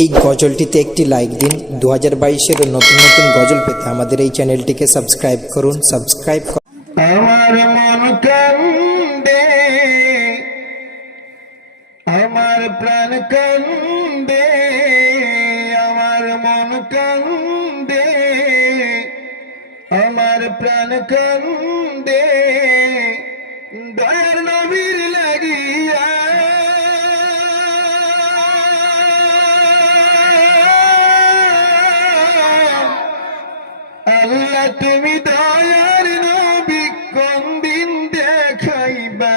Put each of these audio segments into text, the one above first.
এই গজলটিতে একটি লাইক দিন। 2022-এর নতুন নতুন গজল পেতে আমাদের এই চ্যানেলটিকে সাবস্ক্রাইব করুন। আমার মন কান্দে, আমার প্রাণ কান্দে, আমার মন কান্দে, আমার প্রাণ কান্দে, দয়ার নবীর লাগিয়া। আল্লাহ তুমি দয়ার নবী কোন দিন দেখাইবা,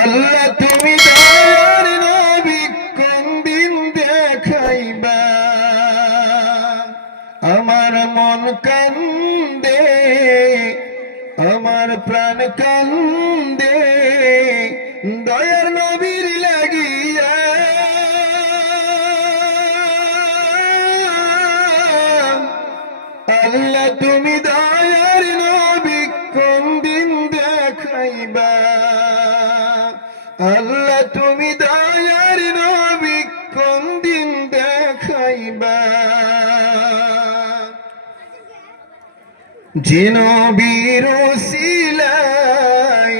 আল্লাহ তুমি দয়ার নবী কোন দিন দেখাইবা। আমার মন কান্দে, আমার প্রাণ কান্দে, দয়ার নবীর লাগিয়া। আল্লাহ তুমি দয়ার নবী কোন দিন দেখাইবা, আল্লাহ তুমি দয়ার নবী কোন দিন দেখাইবা। যে নবীর উসিলায়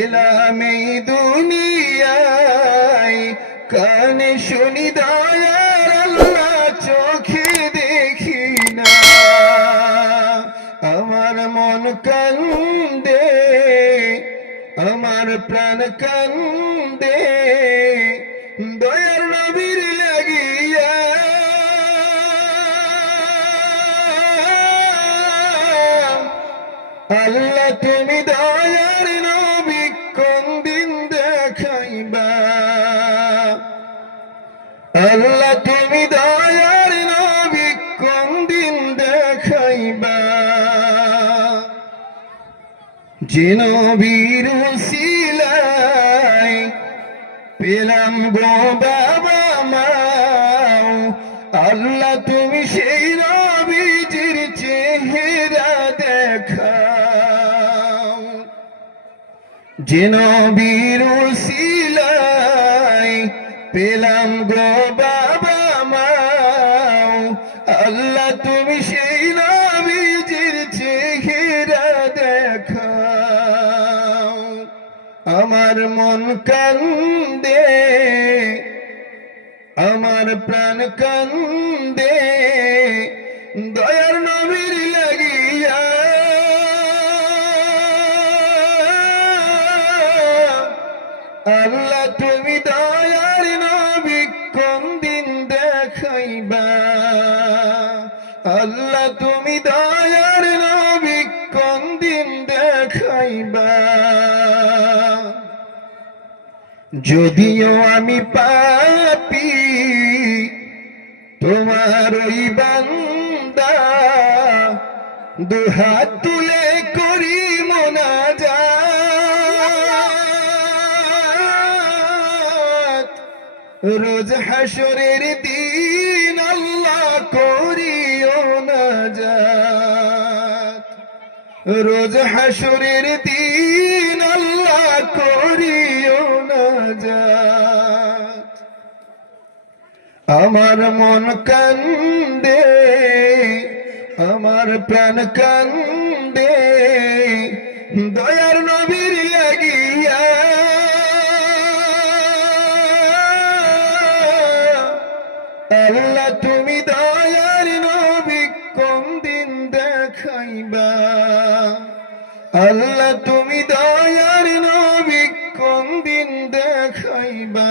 এলাম এই দুনিয়ায়, কানে শুনি দয়ার আল্লাহ চোখে দেখি না। আমার মন কান্দে, আমার প্রাণ কান্দে, দয়ার নবীর লাগিয়া। আল্লাহ তুমি দয়ার নবী কোন দিন দেখাইবা, আল্লাহ তুমি দয়ার নবী কোন দিন দেখাইবা। যে নবীর উসিলায় পেলাম গো বাবা মাও, আল্লাহ তুমি সেই নবীজির চেহারা দেখাও। যে নবীর উসিলায় পেলাম গো বাবা মাও, আল্লাহ তুমি সেই নবীজির চেহারা দেখাও। আমার মন কান্দে, আমার প্রাণ কান্দে, দয়ার নবীর লাগিয়া। আল্লাহ তুমি দয়ার নবী কোন দিন দেখাইবা, আল্লাহ তুমি দয়ার নবী কোন দিন দেখাইবা। যদিও আমি পাপী তোমার ওই বান্দা, দুহাত তুলে করি মুনাজাত। রোজ হাসরের দিন আল্লাহ করিও নাজাত, রোজ হাসরের দিন আল্লাহ করিও নাজাত। আমার মন কান্দে, আমার প্রাণ কান্দে, দয়ার নবীর লাগিয়া। আল্লাহ তুমি দয়ার নবী কোন দিন দেখাইবা, আল্লাহ তুমি দয়ার নবী কোন দিন দেখাইবা।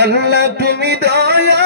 আল্লাহ তুমি দয়া